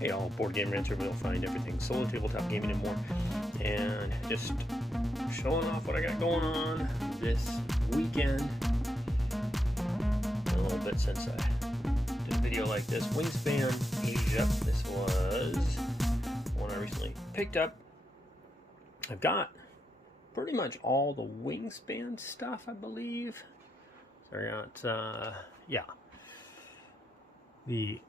Hey all, Boardgamerants, where we'll find everything solo tabletop gaming and more. And just showing off what I got going on this weekend. A little bit since I did a video like this. Wingspan Asia. This was one I recently picked up. I've got pretty much all the Wingspan stuff, I believe. So I got, the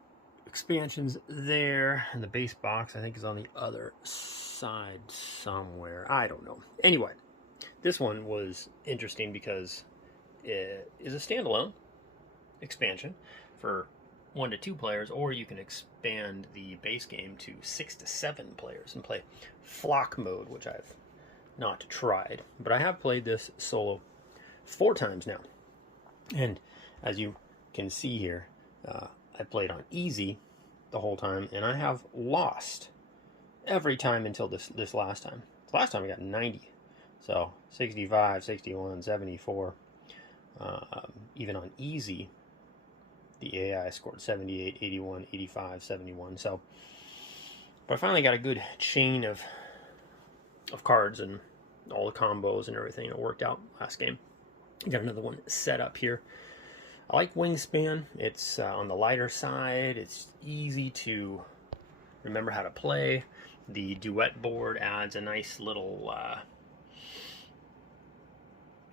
expansions there, and the base box I think is on the other side somewhere. I don't know. Anyway, this one was interesting because it is a standalone expansion for 1 to 2 players, or you can expand the base game to 6 to 7 players and play flock mode, which I've not tried, but I have played this solo 4 times now. And as you can see here, I played on easy the whole time, and I have lost every time until this last time. Last time I got 90. So 65, 61, 74. Even on easy, the AI scored 78, 81, 85, 71. So, but I finally got a good chain of cards and all the combos and everything. It worked out last game. Got another one set up here. I like Wingspan. It's on the lighter side. It's easy to remember how to play. The duet board adds a nice little...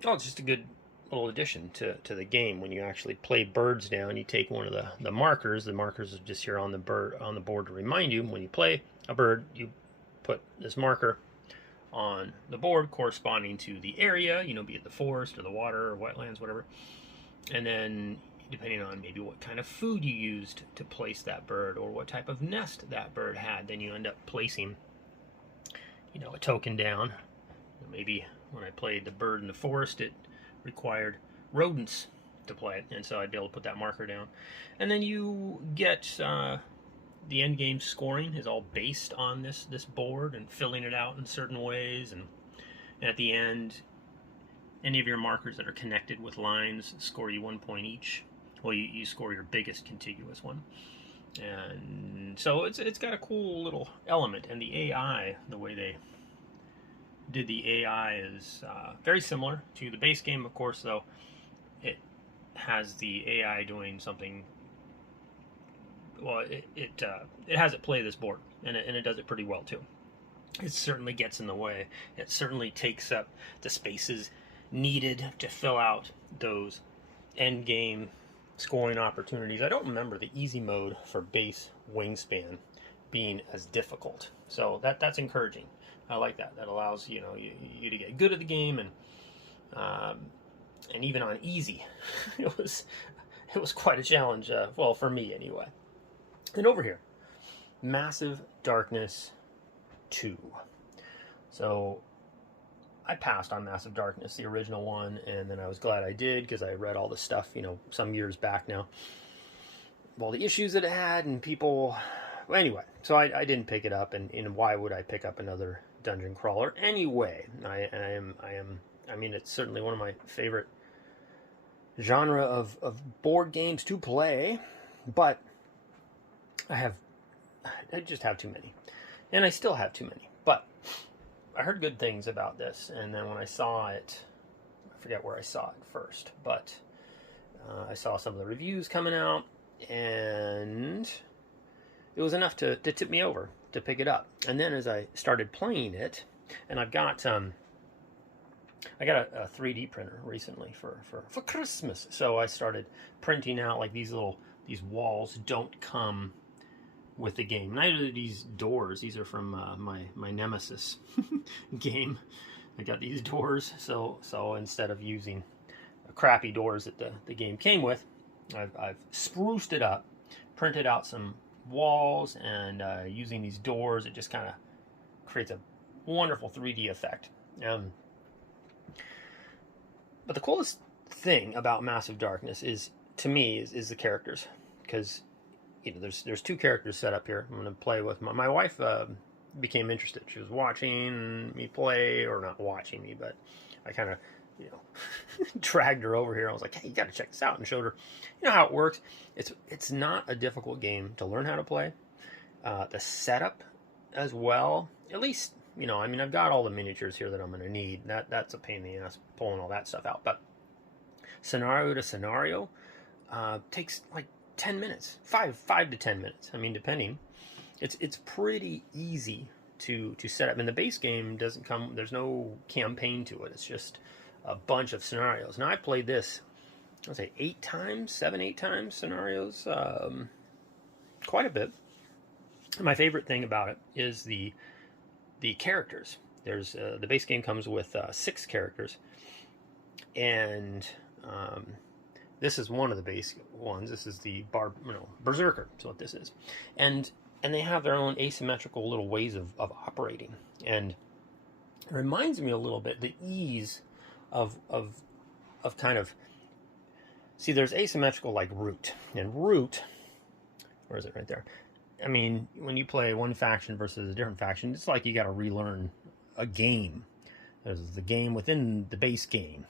it's just a good little addition to the game. When you actually play birds down, you take one of the markers. The markers are just here on the board to remind you. When you play a bird, you put this marker on the board corresponding to the area, be it the forest or the water or wetlands, whatever. And then depending on maybe what kind of food you used to place that bird or what type of nest that bird had, then you end up placing, a token down. Maybe when I played the bird in the forest, it required rodents to play it, and so I'd be able to put that marker down. And then you get the end game scoring is all based on this board and filling it out in certain ways, and at the end, any of your markers that are connected with lines score you 1 point each. Well, you score your biggest contiguous one. And so it's got a cool little element. And the AI, the way they did the AI is very similar to the base game, of course, though it has the AI doing something. Well, it has it play this board, and it does it pretty well, too. It certainly gets in the way. It certainly takes up the spaces needed to fill out those end game scoring opportunities. I don't remember the easy mode for base Wingspan being as difficult, so that's encouraging. I like that. That allows you to get good at the game, and even on easy, it was quite a challenge. Well, for me anyway. And over here, Massive Darkness 2. So I passed on Massive Darkness, the original one, and then I was glad I did because I read all the stuff, some years back now. All the issues that it had and people... Well, anyway, so I didn't pick it up, and why would I pick up another dungeon crawler anyway? I mean, it's certainly one of my favorite genre of board games to play, but I just have too many, and I still have too many, but I heard good things about this, and then when I saw it, I forget where I saw it first, but I saw some of the reviews coming out, and it was enough to tip me over to pick it up. And then as I started playing it, and I got a 3D printer recently for Christmas, so I started printing out like these walls don't come with the game. Neither do these doors. These are from my Nemesis game. I got these doors, so instead of using crappy doors that the game came with, I've spruced it up, printed out some walls, and using these doors, it just kind of creates a wonderful 3D effect. But the coolest thing about Massive Darkness is, to me, is the characters, because there's 2 characters set up here. I'm going to play with my wife. Became interested. She was watching me play, or not watching me, but I kind of dragged her over here. I was like, hey, you got to check this out, and showed her how it works. It's not a difficult game to learn how to play. The setup as well, at least, you know, I mean, I've got all the miniatures here that I'm going to need. That's a pain in the ass pulling all that stuff out. But scenario to scenario takes like 10 minutes, 5 to 10 minutes. I mean, depending. It's pretty easy to set up. And the base game doesn't come, there's no campaign to it. It's just a bunch of scenarios. Now, I played this, I'll say 8 times, 7, 8 times scenarios, quite a bit. My favorite thing about it is the characters. There's the base game comes with 6 characters, and this is one of the base ones. This is the Berserker. That's what this is, and they have their own asymmetrical little ways of operating, and it reminds me a little bit the ease of kind of, see, there's asymmetrical like Root, and Root, where is it, right there? I mean, when you play one faction versus a different faction, it's like you got to relearn a game. There's the game within the base game.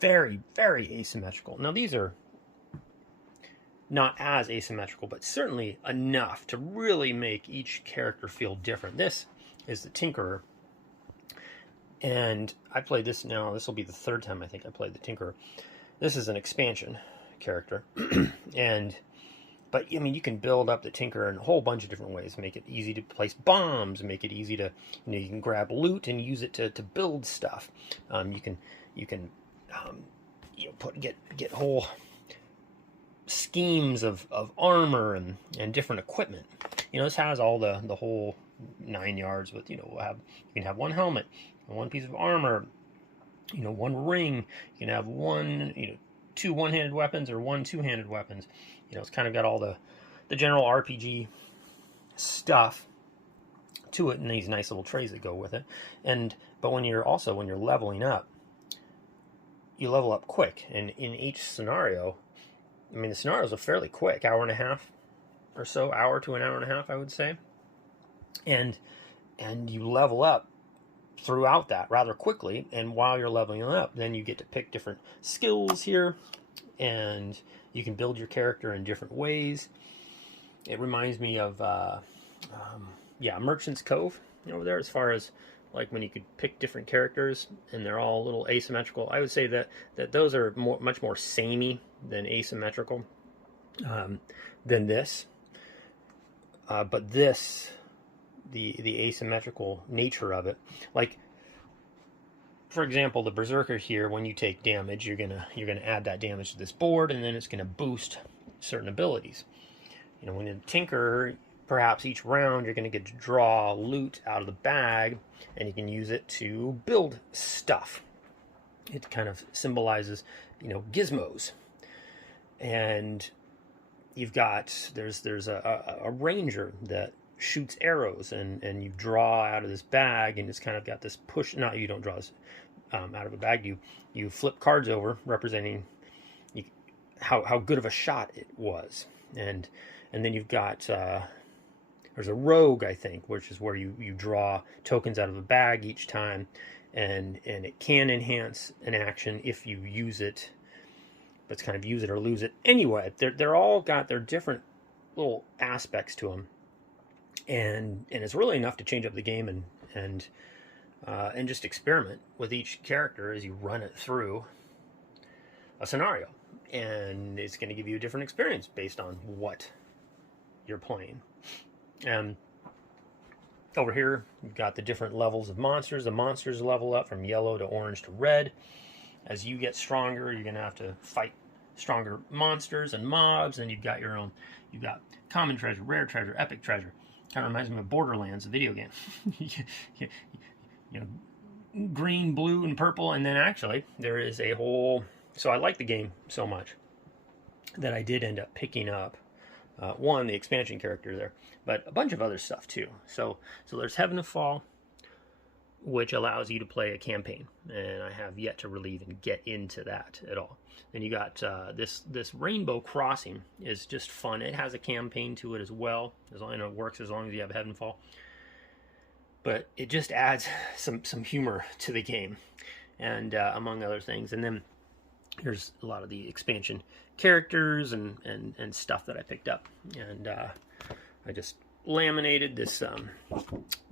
Very, very asymmetrical. Now, these are not as asymmetrical, but certainly enough to really make each character feel different. This is the Tinkerer. And I played this now. This will be the 3rd time I think I played the Tinkerer. This is an expansion character. But, I mean, you can build up the Tinkerer in a whole bunch of different ways. Make it easy to place bombs. Make it easy to, you can grab loot and use it to build stuff. You can get whole schemes of armor and different equipment. You know, this has all the whole 9 yards with, you can have one helmet, one piece of armor, one ring. You can have one, 2 one-handed weapons or 1 two-handed weapons. It's kind of got all the general RPG stuff to it, and these nice little trays that go with it. But when you're leveling up, you level up quick. And in each scenario, I mean, the scenarios are fairly quick, hour and a half or so, hour to an hour and a half, I would say. And you level up throughout that rather quickly. And while you're leveling up, then you get to pick different skills here, and you can build your character in different ways. It reminds me of, Merchant's Cove over there, as far as like when you could pick different characters and they're all a little asymmetrical. I would say that those are much more samey than asymmetrical than this. But this, the asymmetrical nature of it, like, for example, the Berserker here, when you take damage, you're gonna add that damage to this board, and then it's gonna boost certain abilities. When in Tinker, perhaps each round you're gonna get to draw loot out of the bag, and you can use it to build stuff. It kind of symbolizes, gizmos. And you've got there's a ranger that shoots arrows, and you draw out of this bag, and it's kind of got this push. Not, you don't draw this out of a bag. You flip cards over representing how good of a shot it was, and then you've got there's a rogue, I think, which is where you draw tokens out of a bag each time, and it can enhance an action if you use it, but it's kind of use it or lose it. Anyway, they're all got their different little aspects to them. And it's really enough to change up the game and just experiment with each character as you run it through a scenario, and it's going to give you a different experience based on what you're playing. And over here, you've got the different levels of monsters. The monsters level up from yellow to orange to red. As you get stronger, you're going to have to fight stronger monsters and mobs, and you've got your own. You've got common treasure, rare treasure, epic treasure. Kind of reminds me of Borderlands, the video game. Green, blue, and purple. And then actually, there is a whole... So I like the game so much that I did end up picking up, the expansion character there, but a bunch of other stuff too. So there's Heaven of Fall, which allows you to play a campaign. And I have yet to really even get into that at all. Then you got this Rainbow Crossing is just fun. It has a campaign to it as well. As long as it works, as long as you have Heavenfall. But it just adds some humor to the game, and among other things. And then here's a lot of the expansion characters and stuff that I picked up. And I just laminated this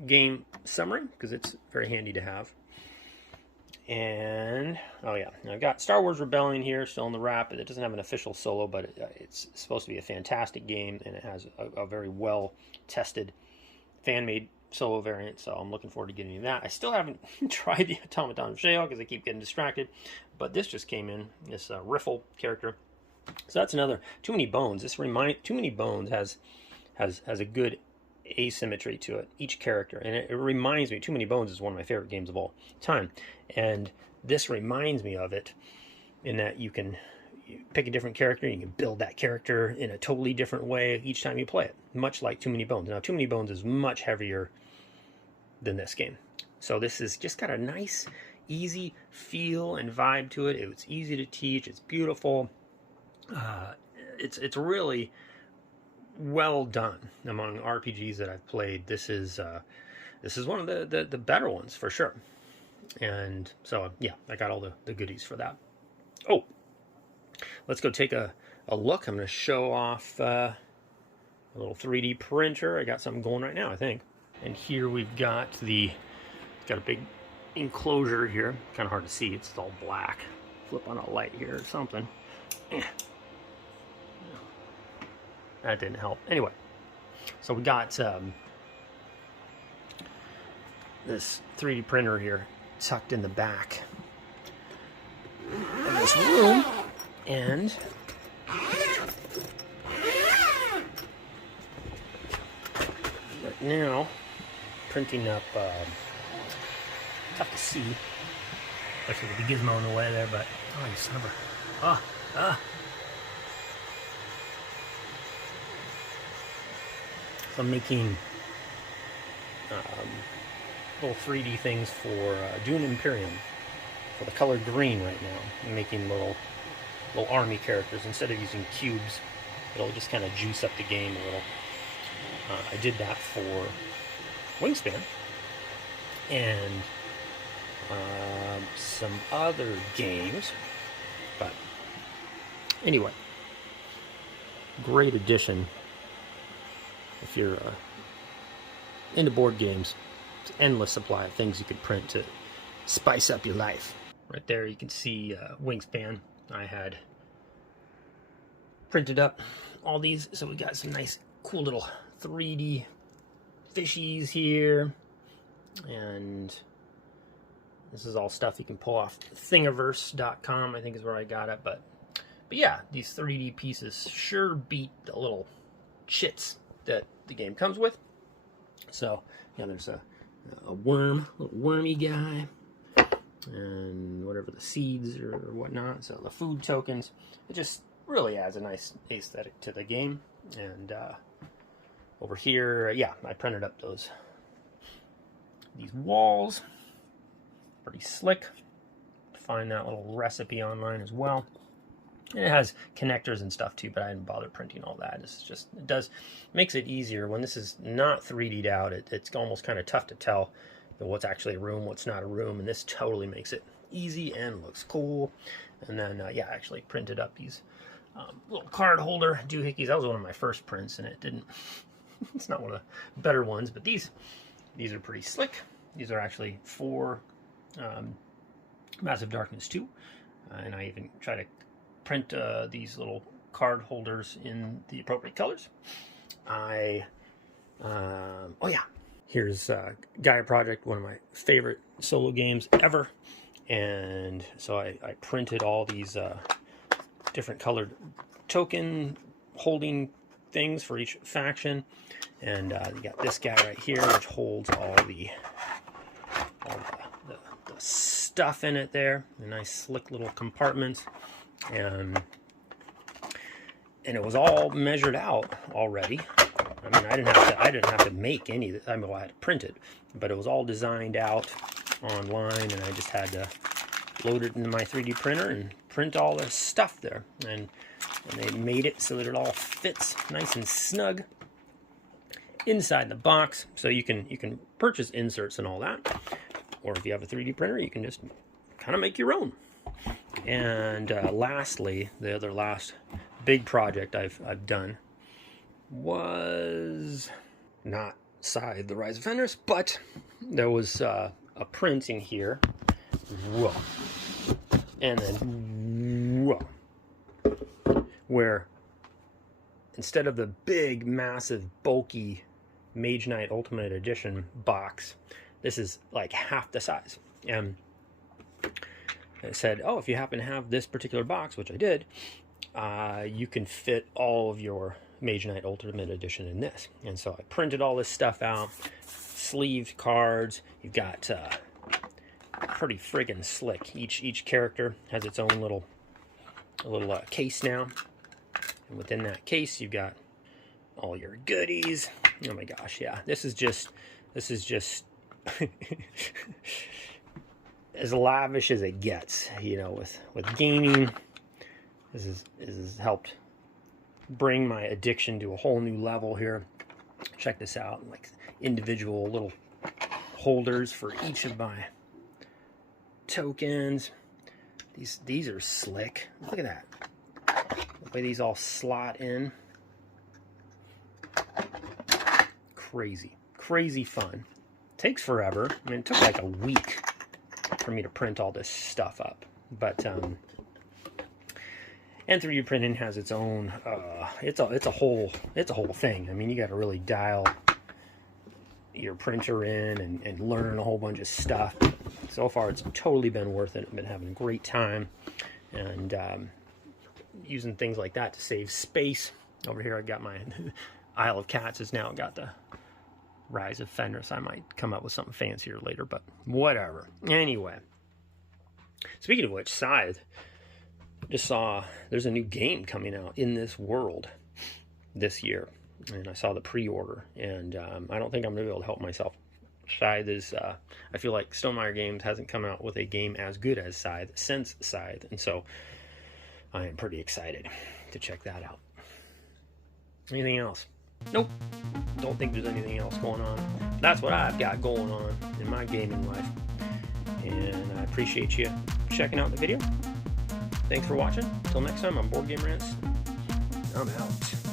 game summary because it's very handy to have. And oh yeah, now I've got Star Wars Rebellion here still in the wrap. It doesn't have an official solo, but it's supposed to be a fantastic game, and it has a very well tested fan-made solo variant, so I'm looking forward to getting that. I still haven't tried the Automaton Shale because I keep getting distracted, but this just came in, this Riffle character. So that's another Too Many Bones. Too Many Bones has a good asymmetry to it, each character, and it reminds me, Too Many Bones is one of my favorite games of all time, and this reminds me of it in that you pick a different character, you can build that character in a totally different way each time you play it, much like Too Many Bones. Now, Too Many Bones is much heavier than this game, so this is just got a nice, easy feel and vibe to it. It's easy to teach, it's beautiful, it's really well done among RPGs that I've played. This is one of the better ones for sure. And so yeah, I got all the goodies for that. Oh, let's go take a look. I'm going to show off a little 3D printer. I got something going right now, I think. And here we've got got a big enclosure here. Kind of hard to see. It's all black. Flip on a light here or something. That didn't help. Anyway, so we got this 3D printer here tucked in the back of this room, and right now printing up, tough to see, especially with the gizmo in the way there, but oh, you son of a, So I'm making little 3D things for Dune Imperium for the color green right now. I'm making little army characters. Instead of using cubes, it'll just kind of juice up the game a little. I did that for Wingspan and some other games. But anyway, great addition. If you're into board games, it's an endless supply of things you could print to spice up your life. Right there you can see Wingspan. I had printed up all these, so we got some nice cool little 3D fishies here, and this is all stuff you can pull off thingiverse.com, I think is where I got it. But yeah, these 3D pieces sure beat the little chits that the game comes with. So yeah, there's a worm, little wormy guy, and whatever the seeds or whatnot. So the food tokens, it just really adds a nice aesthetic to the game. And over here, yeah, I printed up these walls. Pretty slick. Find that little recipe online as well. And it has connectors and stuff too, but I didn't bother printing all that. It's just, makes it easier when this is not 3D'd out. It's almost kind of tough to tell what's actually a room, what's not a room, and this totally makes it easy and looks cool. And then yeah, I actually printed up these little card holder doohickeys. That was one of my first prints, and it didn't. It's not one of the better ones, but these are pretty slick. These are actually for Massive Darkness 2, and I even try to print these little card holders in the appropriate colors. Oh yeah, here's Gaia Project, one of my favorite solo games ever. And so I printed all these different colored token holding things for each faction. And you got this guy right here, which holds all the stuff in it there. The nice slick little compartments. And it was all measured out already. I mean, I didn't have to make any of it. I mean, well, I had to print it, but it was all designed out online, and I just had to load it into my 3D printer and print all the stuff there. And they made it so that it all fits nice and snug inside the box. So you can purchase inserts and all that, or if you have a 3D printer, you can just kind of make your own. And lastly, the last big project I've done was not Scythe: The Rise of Fenris, but there was a print in here. Whoa. And then whoa. Where instead of the big, massive, bulky Mage Knight Ultimate Edition box, this is like half the size. And it said, oh, if you happen to have this particular box, which I did, you can fit all of your Mage Knight Ultimate Edition in this. And so I printed all this stuff out, sleeved cards. You've got pretty friggin' slick. Each character has its own little case now, and within that case you've got all your goodies. Oh my gosh, yeah, this is just as lavish as it gets, you know, with gaming. This has helped bring my addiction to a whole new level here. Check this out, like individual little holders for each of my tokens. These are slick. Look at that. The way these all slot in. Crazy fun. Takes forever. I mean, it took like a week for me to print all this stuff up. But and 3D printing has its own it's a whole thing. I mean, you got to really dial your printer in and learn a whole bunch of stuff. So far, it's totally been worth it. I've been having a great time, and using things like that to save space. Over here, I've got my Isle of Cats has now got the Rise of Fenris. I might come up with something fancier later, but whatever. Anyway, speaking of which, Scythe, just saw there's a new game coming out in this world this year, and I saw the pre-order, and I don't think I'm going to be able to help myself. Scythe is, I feel like Stonemaier Games hasn't come out with a game as good as Scythe since Scythe, and so I am pretty excited to check that out. Anything else? Nope. Don't think there's anything else going on. That's what I've got going on in my gaming life, and I appreciate you checking out the video. Thanks for watching. Until next time, I'm Boardgamerants. I'm out.